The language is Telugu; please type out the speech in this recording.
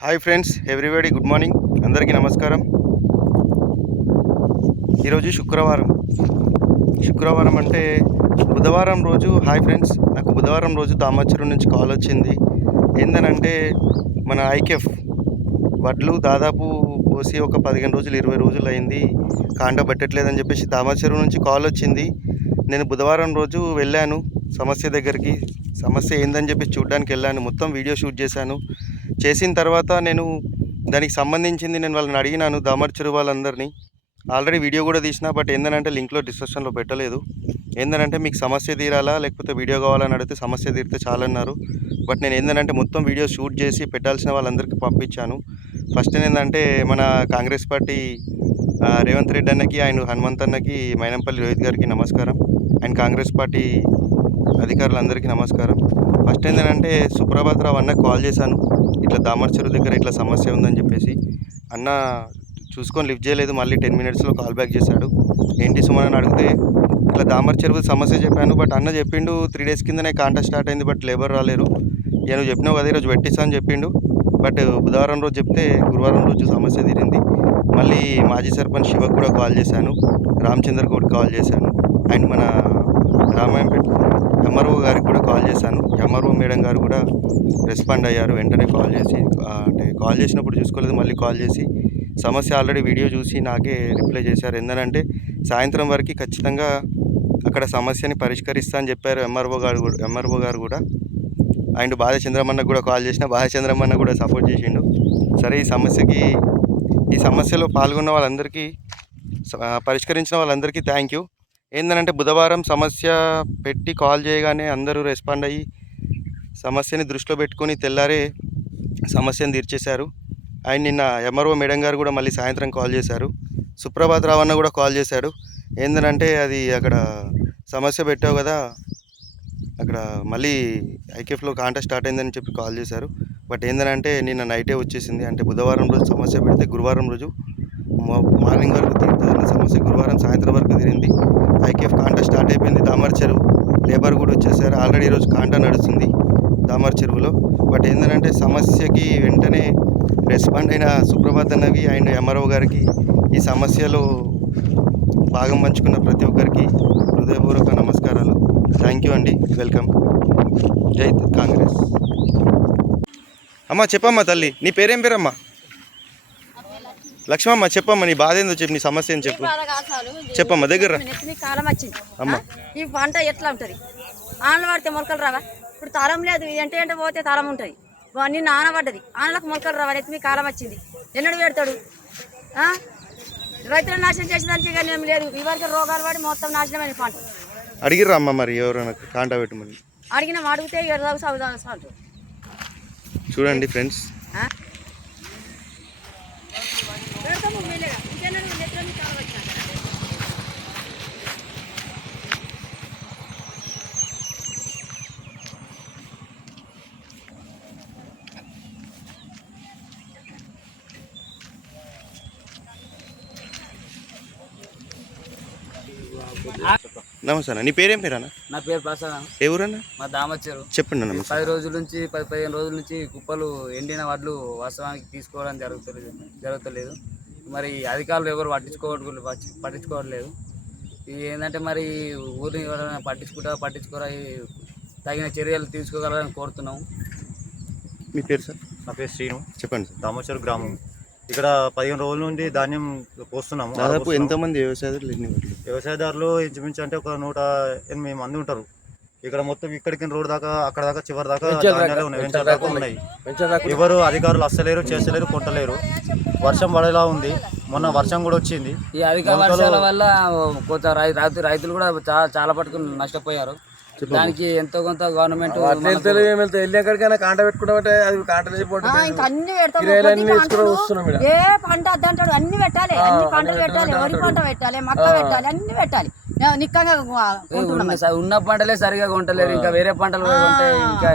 Hi friends everybody good morning. అందరికీ నమస్కారం. ఈరోజు శుక్రవారం. శుక్రవారం అంటే బుధవారం రోజు హాయ్ ఫ్రెండ్స్ నాకు బుధవారం రోజు దామచ్చరు నుంచి కాల్ వచ్చింది. ఏందనంటే మన ఐకెఫ్ వడ్లు దాదాపు పోసి ఒక పదిహేను రోజులు ఇరవై రోజులు అయింది. కాండ పట్టట్లేదని చెప్పేసి దామచ్చరు నుంచి కాల్ వచ్చింది. నేను బుధవారం రోజు వెళ్ళాను సమస్య దగ్గరికి. సమస్య ఏందని చెప్పి చూడడానికి వెళ్ళాను. మొత్తం వీడియో షూట్ చేశాను. చేసిన తర్వాత నేను దానికి సంబంధించింది నేను వాళ్ళని అడిగినాను దామర్చరు వాళ్ళందరినీ. ఆల్రెడీ వీడియో కూడా తీసిన బట్ ఏంటంటే లింక్లో డిస్క్రిప్షన్లో పెట్టలేదు. ఏందనంటే మీకు సమస్య తీరాలా లేకపోతే వీడియో కావాలని అడిగితే సమస్య తీరితే చాలన్నారు. బట్ నేను ఏందనంటే మొత్తం వీడియో షూట్ చేసి పెట్టాల్సిన వాళ్ళందరికీ పంపించాను. ఫస్ట్ ఏంటంటే మన కాంగ్రెస్ పార్టీ రేవంత్ రెడ్డి అన్నకి ఆయన హనుమంత్ అన్నకి మైనంపల్లి రోహిత్ గారికి నమస్కారం. అండ్ కాంగ్రెస్ పార్టీ అధికారులందరికీ నమస్కారం. ఫస్ట్ ఏంటంటే సుప్రభాత్ రావు అన్నకు కాల్ చేశాను. ఇట్లా దామర్ చెరువు దగ్గర ఇట్లా సమస్య ఉందని చెప్పేసి అన్న చూసుకొని లిఫ్ట్ చేయలేదు మళ్ళీ టెన్ మినిట్స్లో కాల్ బ్యాక్ చేశాడు. ఏంటి సుమన్ అని అడిగితే ఇట్లా దామర్ చెరువు సమస్య చెప్పాను బట్ అన్న చెప్పిండు త్రీ డేస్ కిందనే కాంటాక్ట్ స్టార్ట్ అయింది బట్ లేబర్ రాలేరు. నేను చెప్పినావు కదా ఈరోజు పెట్టిస్తా అని చెప్పిండు. బట్ బుధవారం రోజు చెప్తే గురువారం రోజు సమస్య తీరింది. మళ్ళీ మాజీ సర్పంచ్ శివకు కూడా కాల్ చేశాను రామచంద్ర కూడా కాల్ చేశాను. అండ్ మన రామాయంపేట ఎంఆర్ఓ గారికి కూడా కాల్ చేశాను. ఎంఆర్ఓ మేడం గారు కూడా రెస్పాండ్ అయ్యారు. వెంటనే కాల్ చేసి అంటే కాల్ చేసినప్పుడు చూసుకోలేదు మళ్ళీ కాల్ చేసి సమస్య ఆల్రెడీ వీడియో చూసి నాకే రిప్లై చేశారు. ఎందుకంటే సాయంత్రం వరకు ఖచ్చితంగా అక్కడ సమస్యని పరిష్కరిస్తా అని చెప్పారు ఎంఆర్ఓ గారు కూడా ఎంఆర్ఓ గారు కూడా. అండ్ బాధ కూడా కాల్ చేసిన బాధ చంద్రమన్న కూడా సపోర్ట్ చేసిండు. సరే ఈ సమస్యకి ఈ సమస్యలో పాల్గొన్న వాళ్ళందరికీ పరిష్కరించిన వాళ్ళందరికీ థ్యాంక్ యూ. ఏంటంటే బుధవారం సమస్య పెట్టి కాల్ చేయగానే అందరూ రెస్పాండ్ అయ్యి సమస్యని దృష్టిలో పెట్టుకొని తెల్లారే సమస్యను తీర్చేశారు. ఆయన నిన్న ఎంఆర్ఓ మేడం గారు కూడా మళ్ళీ సాయంత్రం కాల్ చేశారు. సుప్రభాత్ రావన్న కూడా కాల్ చేశాడు ఏంటంటే అది అక్కడ సమస్య పెట్టావు కదా అక్కడ మళ్ళీ ఐకేఎఫ్లో కాంటాక్ట్ స్టార్ట్ అయిందని చెప్పి కాల్ చేశారు. బట్ ఏంటంటే నిన్న నైటే వచ్చేసింది. అంటే బుధవారం రోజు సమస్య పెడితే గురువారం రోజు మార్నింగ్ వరకు తీరుతుందన్న సమస్య గురువారం సాయంత్రం వరకు తీరింది ఐకేఎఫ్ కాంటా స్టార్ట్ అయిపోయింది. దామర్ చెరువు లేబర్ కూడా వచ్చేసారు. ఆల్రెడీ ఈరోజు కాంటా నడుస్తుంది దామర్ చెరువులో. బట్ ఏంటంటే సమస్యకి వెంటనే రెస్పాండ్ అయిన సుప్రభాత్ అన్నవి అండ్ ఎంఆర్ఓ గారికి ఈ సమస్యలో భాగం పంచుకున్న ప్రతి ఒక్కరికి హృదయపూర్వక నమస్కారాలు. థ్యాంక్ యూ అండి. వెల్కమ్. జై కాంగ్రెస్. అమ్మా చెప్పమ్మా తల్లి నీ పేరేం పేరమ్మా? లక్ష్మమ్మ చెప్పమ్మా నీ బాధ ఏందో చెప్పు నీ సమస్య ఏం చెప్పు. చెప్పమ్మా దగ్గర కాలం వచ్చింది. అమ్మ. ఈ పంట ఎట్లా ఉంటుంది? ఆనలు పడితే మొలకలు రావా? ఇప్పుడు తరం లేదు ఎంట ఎంట పోతే తరం ఉంటుంది. నిన్న ఆన పడ్డది. ఆనలకు మొలకలు రావా? నెత్తిని కాలం వచ్చింది. ఎన్నడు పెడతాడు? ఆ? రైతులను నాశనం చేసేదానికి కానీ ఏం లేదు. ఇవరికి రోగాలు పడి మొత్తం నాశనమైన పంట. అడిగిర్రా అమ్మ మరి ఎవరైనా కాంటా పెట్టమని? అడిగిన అడిగితే ఎడదాకు సాగు చూడండి ఫ్రెండ్స్. నమస్తే అన్న. నీ పేరేం పేరన్నా నా పేరు ప్రసాద్ ఏ ఊరన్నా? మా దామచ్చారు చెప్పండి అన్న పది రోజుల నుంచి పది పదిహేను రోజుల నుంచి కుప్పలు ఎండిన వడ్లు వాస్తవానికి తీసుకోవడం జరుగుతలేదు జరుగుతలేదు. మరి అధికారులు ఎవరు పట్టించుకోవడం పట్టించుకోవట్లేదు. ఇది ఏంటంటే మరి ఊరిని ఎవరైనా పట్టించుకుంటారా పట్టించుకోరా ఈ తగిన చర్యలు తీసుకోగలరని కోరుతున్నాం. మీ పేరు సార్? నా పేరు శ్రీను. చెప్పండి సార్. దామోచర్ గ్రామం. ఇక్కడ పదిహేను రోజుల నుండి ధాన్యం పోస్తున్నాము. దాదాపు. ఎంతమంది వ్యవసాయదారులు ఎన్ని వ్యవసాయదారులు ఇంచుమించు అంటే ఒక నూట ఎనిమిది మంది ఉంటారు. ఇక్కడ మొత్తం ఇక్కడికి రోడ్ దాకా అక్కడ దాకా చివరి దాకా ధాన్యాలే ఉన్నాయి వెంచర్ దాకా ఉన్నాయి. ఎవరు అధికారులు అస్సలేరు చేస్తలేరు కొట్టలేరు. వర్షం పడేలా ఉంది. మొన్న వర్షం కూడా వచ్చింది. ఈ అధిక వర్షాల వల్ల కొంత రైతులు కూడా చాలా చాలా పట్టుకుని నష్టపోయారు. దానికి ఎంతో కొంత గవర్నమెంట్ మనకు- ఎక్కడికైనా కాంట పెట్టుకుంటామంటే అది కాంట. ఏ పంట అద్దంటాడు అన్ని పెట్టాలి. అన్ని పంటలు పెట్టాలి వరి పంట పెట్టాలి మక్క పెట్టాలి అన్ని పెట్టాలి. నిక్కంగా ఉన్న ఉన్న పంటలే సరిగా కొంటలేరు ఇంకా వేరే పంటలు ఇంకా